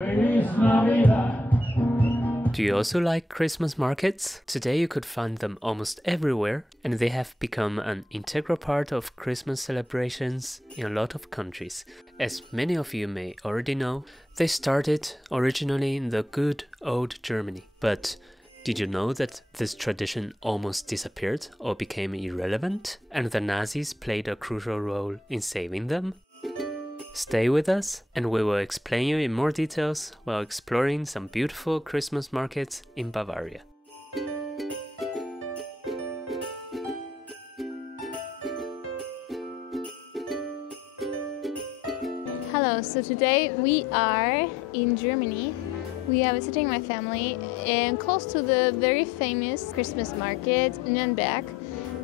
Do you also like Christmas markets? Today you could find them almost everywhere, and they have become an integral part of Christmas celebrations in a lot of countries. As many of you may already know, they started originally in the good old Germany. But did you know that this tradition almost disappeared or became irrelevant, and the Nazis played a crucial role in saving them? Stay with us and we will explain you in more details while exploring some beautiful Christmas markets in Bavaria. Hello, so today we are in Germany. We are visiting my family and close to the very famous Christmas market, Nuremberg.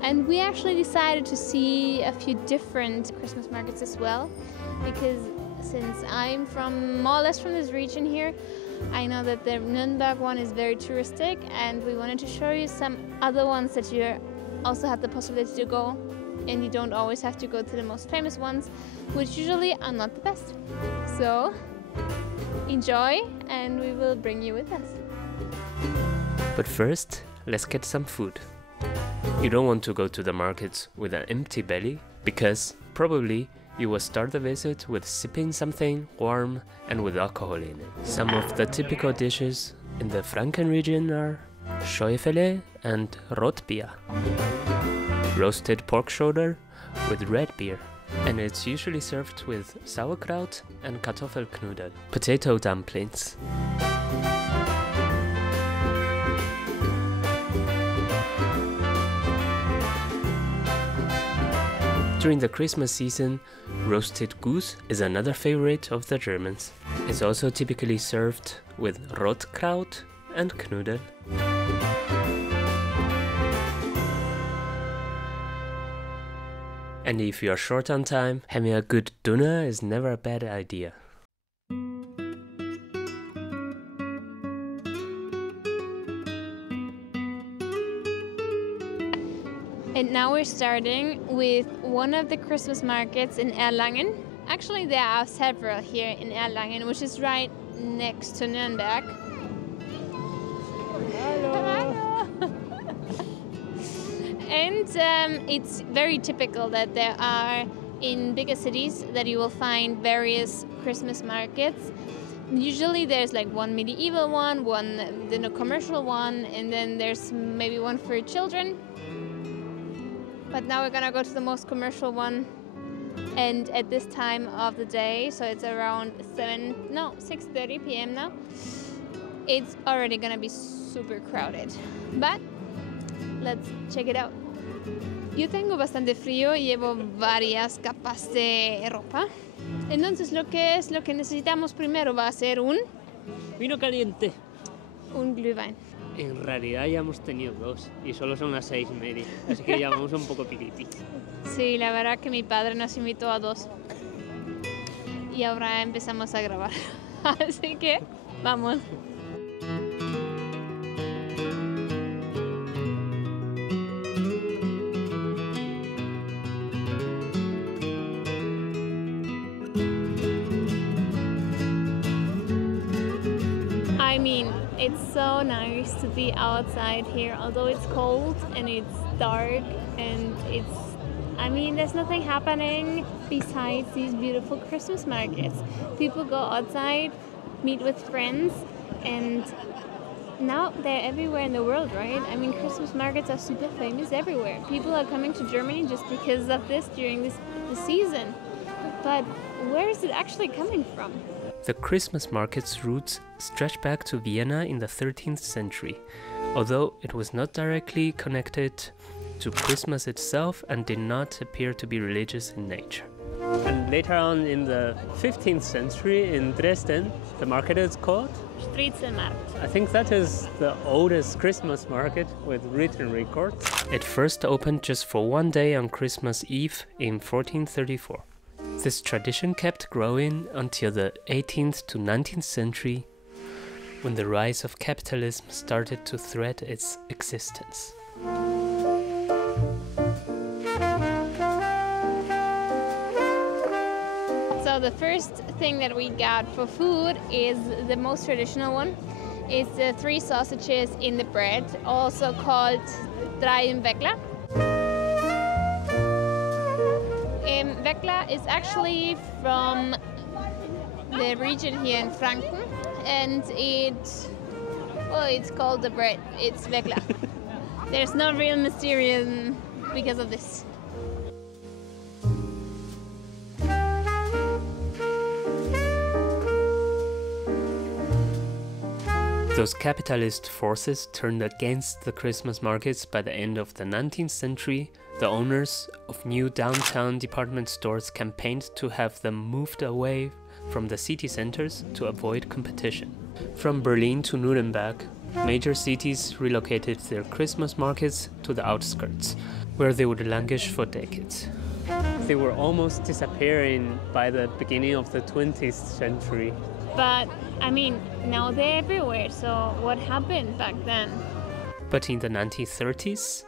And we actually decided to see a few different Christmas markets as well, because since I'm more or less from this region here, I know that the Nuremberg one is very touristic, and we wanted to show you some other ones that you also have the possibility to go, and you don't always have to go to the most famous ones, which usually are not the best. So enjoy, and we will bring you with us. But first, let's get some food. You don't want to go to the markets with an empty belly, because probably you will start the visit with sipping something warm and with alcohol in it. Some of the typical dishes in the Franken region are Schäufele and Rotbier, roasted pork shoulder with red beer, and it's usually served with sauerkraut and Kartoffelknödel, potato dumplings. During the Christmas season, roasted goose is another favorite of the Germans. It's also typically served with Rotkraut and Knödel. And if you are short on time, having a good Döner is never a bad idea. And now we're starting with one of the Christmas markets in Erlangen. Actually, there are several here in Erlangen, which is right next to Nuremberg. Hello. And it's very typical that there are in bigger cities that you will find various Christmas markets. Usually there's like one medieval one, then a commercial one, and then there's maybe one for children. But now we're gonna go to the most commercial one, and at this time of the day, so it's around 6:30 p.m. now, it's already gonna be super crowded. But let's check it out. Yo tengo bastante frío, llevo varias capas de ropa. Entonces lo que necesitamos primero va a ser un vino caliente. Un Glühwein. En realidad ya hemos tenido dos y solo son las 6:30, así que ya vamos un poco piripi. Sí, la verdad que mi padre nos invitó a dos y ahora empezamos a grabar, así que vamos. I mean, it's so nice to be outside here, although it's cold and it's dark and there's nothing happening besides these beautiful Christmas markets. People go outside, meet with friends, and now they're everywhere in the world, right? I mean, Christmas markets are super famous everywhere. People are coming to Germany just because of this during the season. But where is it actually coming from? The Christmas market's roots stretch back to Vienna in the 13th century, although it was not directly connected to Christmas itself and did not appear to be religious in nature. And later on in the 15th century in Dresden, the market is called Christkindlmarkt. I think that is the oldest Christmas market with written records. It first opened just for one day on Christmas Eve in 1434. This tradition kept growing until the 18th to 19th century, when the rise of capitalism started to threaten its existence. So the first thing that we got for food is the most traditional one. It's the 3 sausages in the bread, also called Drei and Weggla. Weggla is actually from the region here in Franken, and it's called the bread. It's Weggla. There's no real mysterium because of this. Those capitalist forces turned against the Christmas markets by the end of the 19th century. The owners of new downtown department stores campaigned to have them moved away from the city centers to avoid competition. From Berlin to Nuremberg, major cities relocated their Christmas markets to the outskirts, where they would languish for decades. They were almost disappearing by the beginning of the 20th century. But, I mean, now they're everywhere, so what happened back then? But in the 1930s,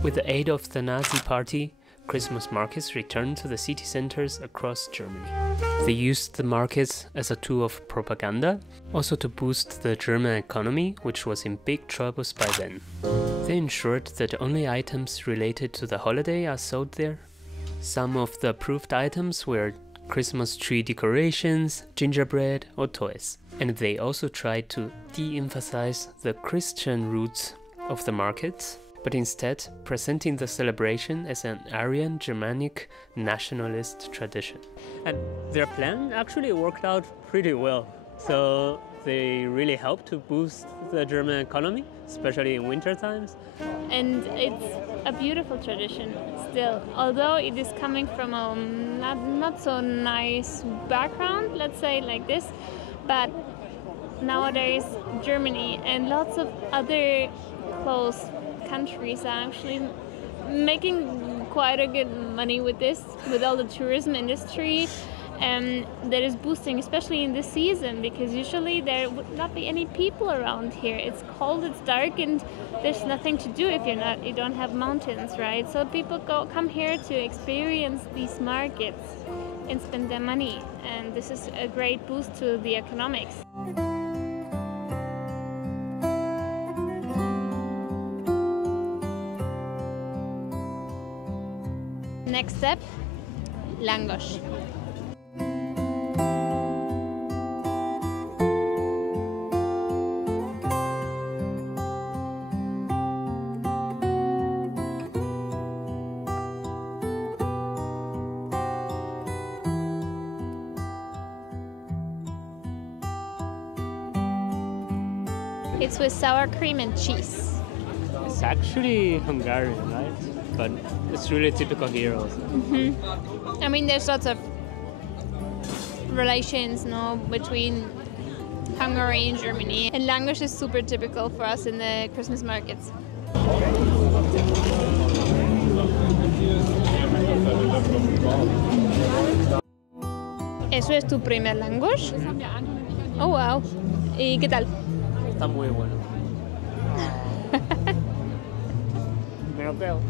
with the aid of the Nazi Party, Christmas markets returned to the city centers across Germany. They used the markets as a tool of propaganda, also to boost the German economy, which was in big troubles by then. They ensured that only items related to the holiday are sold there. Some of the approved items were Christmas tree decorations, gingerbread, or toys. And they also tried to de-emphasize the Christian roots of the markets, but instead presenting the celebration as an Aryan Germanic nationalist tradition. And their plan actually worked out pretty well. So they really helped to boost the German economy, especially in winter times. And it's a beautiful tradition still, although it is coming from a not so nice background, let's say like this. But nowadays Germany and lots of other close countries are actually making quite a good money with this, with all the tourism industry. That is boosting, especially in this season, because usually there would not be any people around here. It's cold, it's dark, and there's nothing to do if you don't have mountains, right? So people come here to experience these markets and spend their money, and this is a great boost to the economics. Next step, Lángos. It's with sour cream and cheese. It's actually Hungarian, right? But it's really typical here also. Mm-hmm. I mean, there's lots of relations, between Hungary and Germany. And Lángos is super typical for us in the Christmas markets. ¿Eso es tu primer Lángos? Oh, wow. ¿Y qué tal? Está muy bueno. Me lo creo.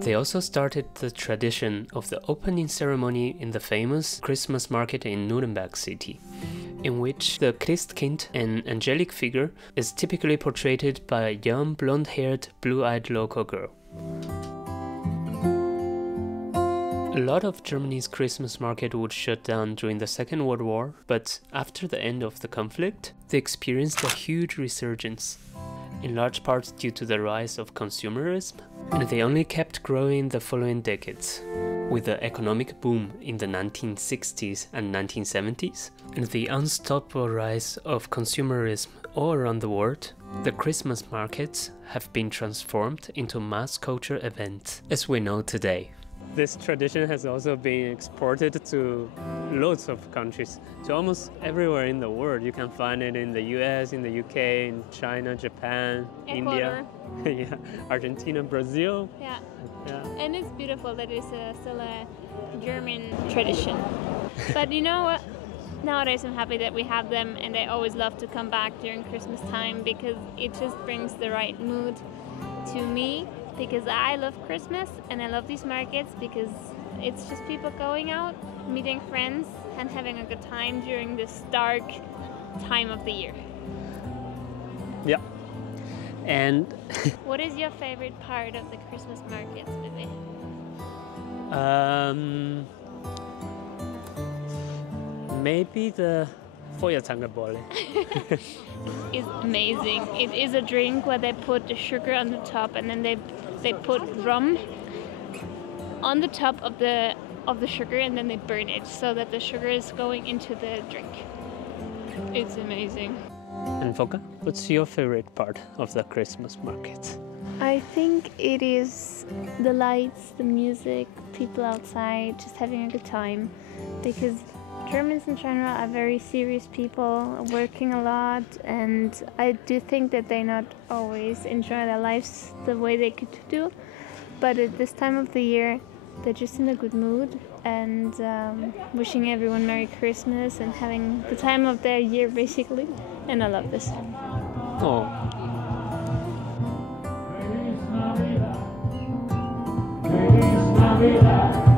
They also started the tradition of the opening ceremony in the famous Christmas market in Nuremberg city, in which the Christkind, an angelic figure, is typically portrayed by a young blonde-haired, blue-eyed local girl. A lot of Germany's Christmas market would shut down during the Second World War, but after the end of the conflict, they experienced a huge resurgence, in large part due to the rise of consumerism, and they only kept growing the following decades, with the economic boom in the 1960s and 1970s, and the unstoppable rise of consumerism all around the world. The Christmas markets have been transformed into mass culture events, as we know today. This tradition has also been exported to lots of countries, to almost everywhere in the world. You can find it in the US, in the UK, in China, Japan, Ecuador. India, yeah, Argentina, Brazil. Yeah. And it's beautiful that it's still a German tradition. But you know what? nowadays I'm happy that we have them, and I always love to come back during Christmas time because it just brings the right mood to me, because I love Christmas and I love these markets because it's just people going out, meeting friends and having a good time during this dark time of the year. Yeah. And what is your favorite part of the Christmas markets, Vivi? maybe the Feuertangenbowle. Is amazing. It is a drink where they put the sugar on the top, and then they put rum on the top of the sugar, and then they burn it so that the sugar is going into the drink. It's amazing. And Foka, what's your favorite part of the Christmas market? I think it is the lights, the music, people outside, just having a good time, because Germans in general are very serious people, working a lot, and I do think that they not always enjoy their lives the way they could do, but at this time of the year they're just in a good mood and wishing everyone Merry Christmas and having the time of their year basically, and I love this. Oh. Feliz Navidad.